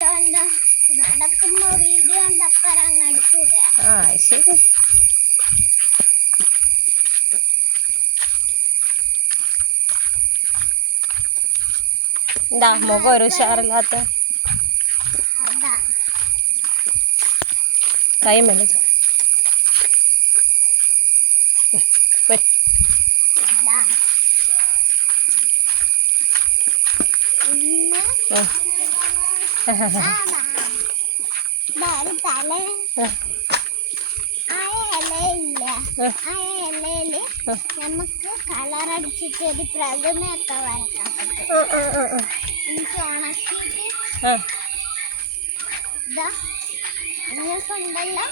നടക്കുമ്പോ വീഡിയോ അങ്ങടിക്കൂടെ? ആ ശരി. എന്താ മുഖം ഒരു ഉഷാറില്ലാത്ത? കൈ മെലിഞ്ഞ തല ഇലയില് നമുക്ക് കളറടിച്ചിട്ട് ഒരു പ്രതിമയൊക്കെ വരക്കാൻ പറ്റും. എനിക്ക് ഉണക്കിയിട്ട് ഇതാ നിങ്ങൾക്ക് ഉണ്ടല്ലോ.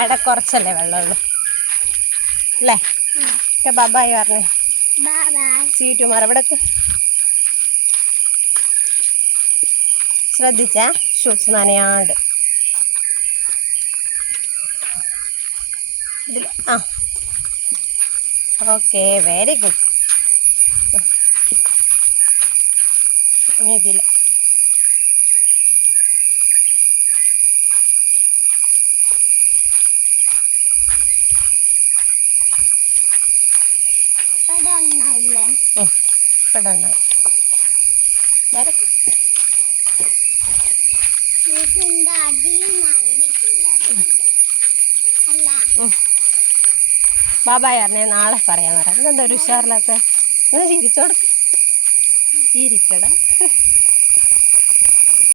ആടെ കുറച്ചല്ലേ വെള്ളമുള്ളൂ അല്ലേ? ബാബായി പറഞ്ഞേ. സീറ്റു മറവിടക്ക് ശ്രദ്ധിച്ചേ, ഷൂസ് നനയാണ്ട്. ഇതിൽ ഓക്കെ, വെരി ഗുഡ്. ഇതിൽ ബാബായി പറഞ്ഞേ നാളെ പറയാൻ പറയാം. എന്താ ഒരു ഉഷാറില്ലാത്ത? ഒന്ന് ചിരിച്ചോട ചിരിക്കട.